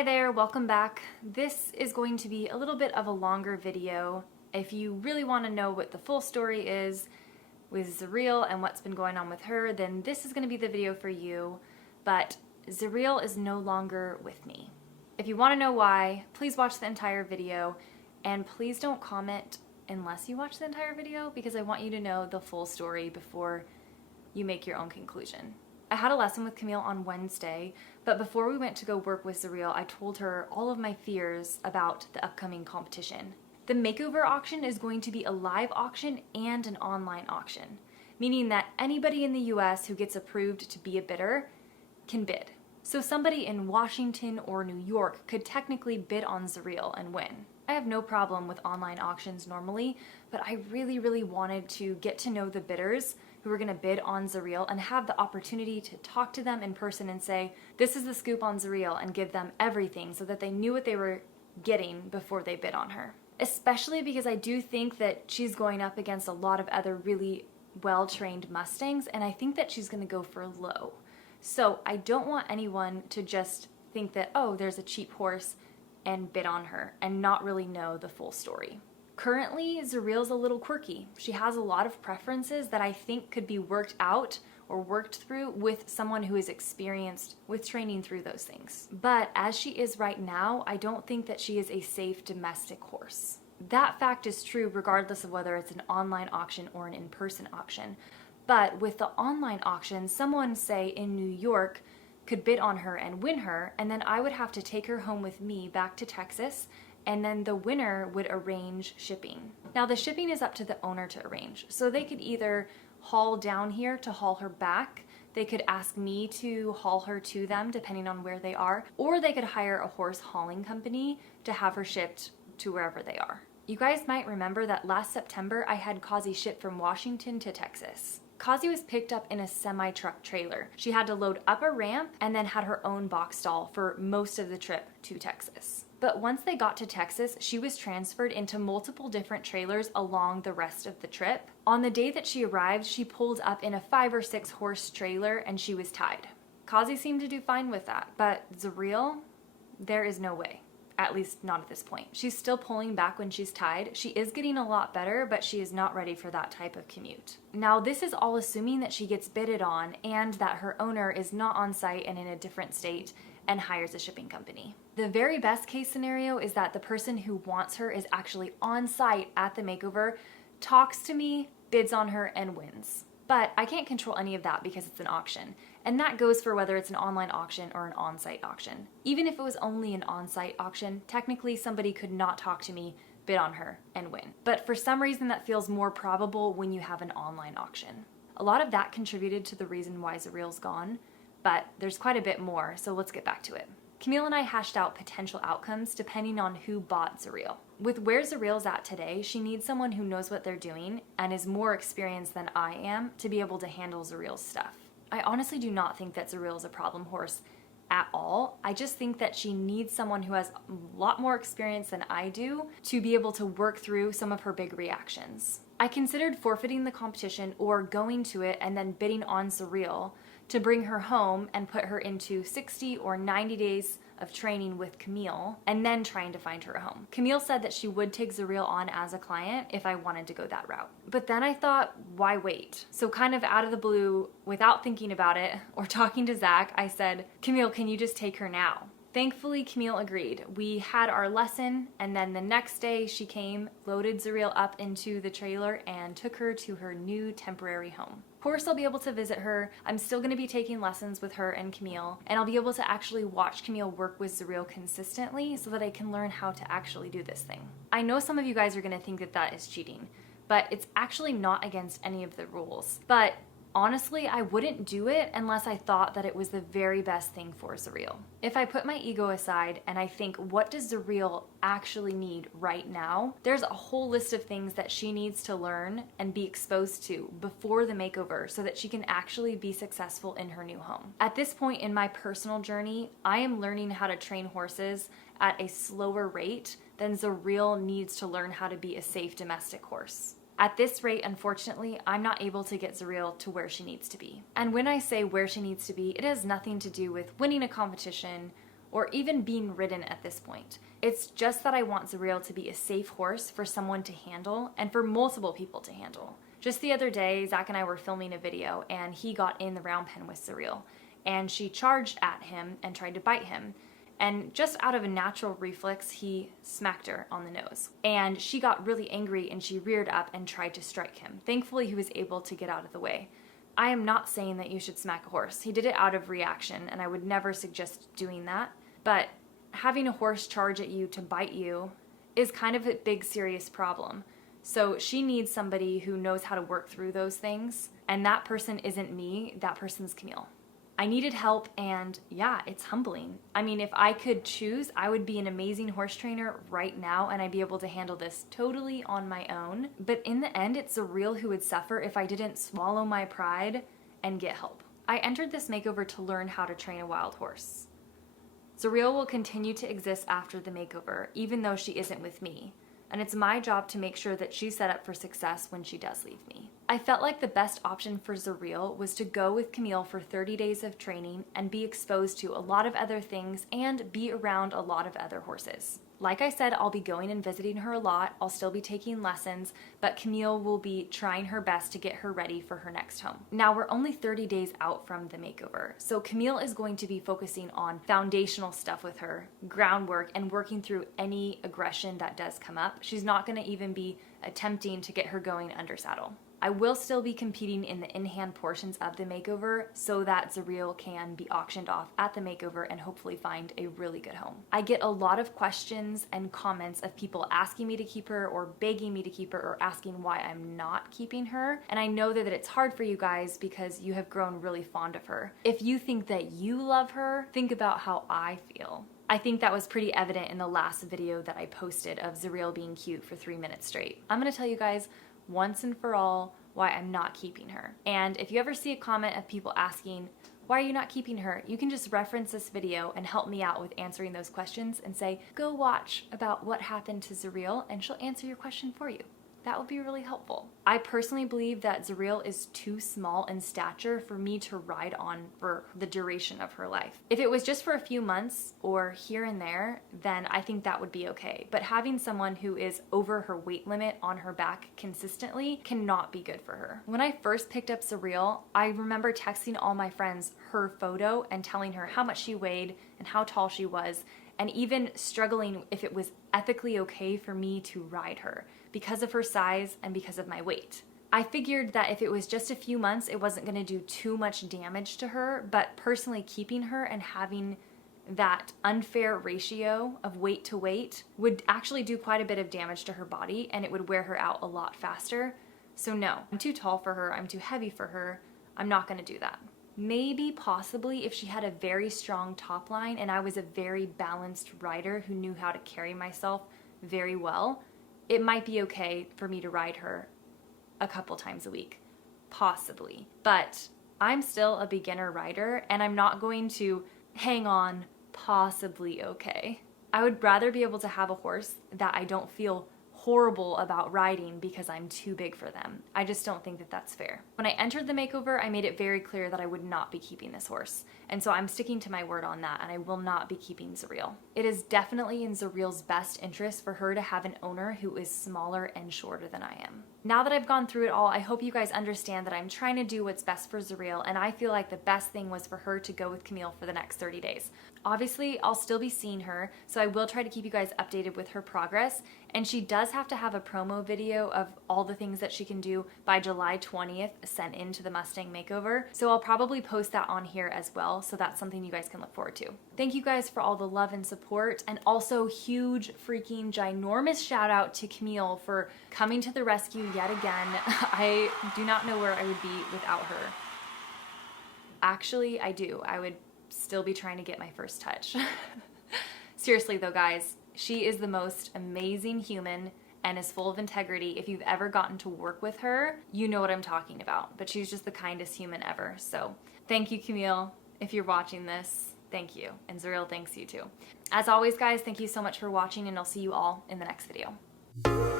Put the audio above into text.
Hi there, welcome back. This is going to be a little bit of a longer video. If you really want to know what the full story is with Zurreal and what's been going on with her, then this is going to be the video for you. But Zurreal is no longer with me. If you want to know why, please watch the entire video, and please don't comment unless you watch the entire video, because I want you to know the full story before you make your own conclusion. I had a lesson with Camille on Wednesday, but before we went to go work with Zurreal, I told her all of my fears about the upcoming competition. The makeover auction is going to be a live auction and an online auction, meaning that anybody in the US who gets approved to be a bidder can bid. So somebody in Washington or New York could technically bid on Zurreal and win. I have no problem with online auctions normally, but I really wanted to get to know the bidders who were going to bid on Zurreal and have the opportunity to talk to them in person and say, this is the scoop on Zurreal, and give them everything so that they knew what they were getting before they bid on her. Especially because I do think that she's going up against a lot of other really well-trained Mustangs, and I think that she's going to go for low. So I don't want anyone to just think that, oh, there's a cheap horse, and bid on her and not really know the full story. Currently, Zurreal's a little quirky. She has a lot of preferences that I think could be worked out or worked through with someone who is experienced with training through those things. But as she is right now, I don't think that she is a safe domestic horse. That fact is true regardless of whether it's an online auction or an in-person auction. But with the online auction, someone, say in New York, could bid on her and win her, and then I would have to take her home with me back to Texas, and then the winner would arrange shipping. Now the shipping is up to the owner to arrange, so they could either haul down here to haul her back, they could ask me to haul her to them depending on where they are, or they could hire a horse hauling company to have her shipped to wherever they are. You guys might remember that last September I had Kazi shipped from Washington to Texas. Kazi was picked up in a semi-truck trailer. She had to load up a ramp and then had her own box stall for most of the trip to Texas. But once they got to Texas, she was transferred into multiple different trailers along the rest of the trip. On the day that she arrived, she pulled up in a 5 or 6 horse trailer and she was tied. Kazi seemed to do fine with that, but Zurreal, there is no way. At least not at this point. She's still pulling back when she's tied. She is getting a lot better, but she is not ready for that type of commute. Now, this is all assuming that she gets bidded on and that her owner is not on site and in a different state and hires a shipping company. The very best case scenario is that the person who wants her is actually on site at the makeover, talks to me, bids on her, and wins. But I can't control any of that because it's an auction. And that goes for whether it's an online auction or an on-site auction. Even if it was only an on-site auction, technically somebody could not talk to me, bid on her, and win. But for some reason that feels more probable when you have an online auction. A lot of that contributed to the reason why Zurreal's gone, but there's quite a bit more, so let's get back to it. Camille and I hashed out potential outcomes depending on who bought Zurreal. With where Zurreal's at today, she needs someone who knows what they're doing and is more experienced than I am to be able to handle Zurreal's stuff. I honestly do not think that Zurreal is a problem horse at all. I just think that she needs someone who has a lot more experience than I do to be able to work through some of her big reactions. I considered forfeiting the competition or going to it and then bidding on Zurreal to bring her home and put her into 60 or 90 days of training with Camille and then trying to find her a home. Camille said that she would take Zurreal on as a client if I wanted to go that route. But then I thought, why wait? So kind of out of the blue, without thinking about it or talking to Zach, I said, Camille, can you just take her now? Thankfully, Camille agreed. We had our lesson, and then the next day she came, loaded Zurreal up into the trailer, and took her to her new temporary home. Of course, I'll be able to visit her. I'm still going to be taking lessons with her and Camille, and I'll be able to actually watch Camille work with Zurreal consistently so that I can learn how to actually do this thing. I know some of you guys are going to think that that is cheating, but it's actually not against any of the rules. But honestly, I wouldn't do it unless I thought that it was the very best thing for Zurreal. If I put my ego aside and I think, what does Zurreal actually need right now? There's a whole list of things that she needs to learn and be exposed to before the makeover so that she can actually be successful in her new home. At this point in my personal journey, I am learning how to train horses at a slower rate than Zurreal needs to learn how to be a safe domestic horse. At this rate, unfortunately, I'm not able to get Zurreal to where she needs to be. And when I say where she needs to be, it has nothing to do with winning a competition or even being ridden at this point. It's just that I want Zurreal to be a safe horse for someone to handle and for multiple people to handle. Just the other day, Zach and I were filming a video and he got in the round pen with Zurreal, and she charged at him and tried to bite him. And just out of a natural reflex, he smacked her on the nose. And she got really angry and she reared up and tried to strike him. Thankfully, he was able to get out of the way. I am not saying that you should smack a horse. He did it out of reaction, and I would never suggest doing that. But having a horse charge at you to bite you is kind of a big, serious problem. So she needs somebody who knows how to work through those things. And that person isn't me, that person's Camille. I needed help, and yeah, it's humbling. I mean, if I could choose, I would be an amazing horse trainer right now and I'd be able to handle this totally on my own. But in the end, it's Zurreal who would suffer if I didn't swallow my pride and get help. I entered this makeover to learn how to train a wild horse. Zurreal will continue to exist after the makeover, even though she isn't with me. And it's my job to make sure that she's set up for success when she does leave me. I felt like the best option for Zurreal was to go with Camille for 30 days of training and be exposed to a lot of other things and be around a lot of other horses. Like I said, I'll be going and visiting her a lot. I'll still be taking lessons, but Camille will be trying her best to get her ready for her next home. Now, we're only 30 days out from the makeover, so Camille is going to be focusing on foundational stuff with her, groundwork, and working through any aggression that does come up. She's not going to even be attempting to get her going under saddle. I will still be competing in the in-hand portions of the makeover so that Zurreal can be auctioned off at the makeover and hopefully find a really good home. I get a lot of questions and comments of people asking me to keep her or begging me to keep her or asking why I'm not keeping her. And I know that it's hard for you guys because you have grown really fond of her. If you think that you love her, think about how I feel. I think that was pretty evident in the last video that I posted of Zurreal being cute for 3 minutes straight. I'm gonna tell you guys once and for all why I'm not keeping her. And if you ever see a comment of people asking, why are you not keeping her? You can just reference this video and help me out with answering those questions and say, go watch about what happened to Zurreal and she'll answer your question for you. That would be really helpful. I personally believe that Zurreal is too small in stature for me to ride on for the duration of her life. If it was just for a few months or here and there, then I think that would be okay. But having someone who is over her weight limit on her back consistently cannot be good for her. When I first picked up Zurreal, I remember texting all my friends her photo and telling her how much she weighed and how tall she was, and even struggling if it was ethically okay for me to ride her because of her size and because of my weight. I figured that if it was just a few months, it wasn't gonna do too much damage to her, but personally keeping her and having that unfair ratio of weight to weight would actually do quite a bit of damage to her body, and it would wear her out a lot faster. So no, I'm too tall for her, I'm too heavy for her, I'm not gonna do that. Maybe, possibly, if she had a very strong top line and I was a very balanced rider who knew how to carry myself very well, it might be okay for me to ride her a couple times a week. Possibly. But I'm still a beginner rider and I'm not going to hang on possibly okay. I would rather be able to have a horse that I don't feel horrible about riding because I'm too big for them. I just don't think that that's fair. When I entered the makeover, I made it very clear that I would not be keeping this horse. And so I'm sticking to my word on that, and I will not be keeping Zurreal. It is definitely in Zurreal's best interest for her to have an owner who is smaller and shorter than I am. Now that I've gone through it all, I hope you guys understand that I'm trying to do what's best for Zurreal, and I feel like the best thing was for her to go with Camille for the next 30 days. Obviously, I'll still be seeing her, so I will try to keep you guys updated with her progress, and she does have to have a promo video of all the things that she can do by July 20th sent into the Mustang Makeover, so I'll probably post that on here as well, so that's something you guys can look forward to. Thank you guys for all the love and support, and also huge freaking ginormous shout out to Camille for coming to the rescue yet again. I do not know where I would be without her. Actually, I do. I would still be trying to get my first touch. Seriously though, guys, she is the most amazing human and is full of integrity. If you've ever gotten to work with her, you know what I'm talking about, but she's just the kindest human ever. So thank you, Camille. If you're watching this, thank you. And Zurreal thanks you too. As always, guys, thank you so much for watching, and I'll see you all in the next video.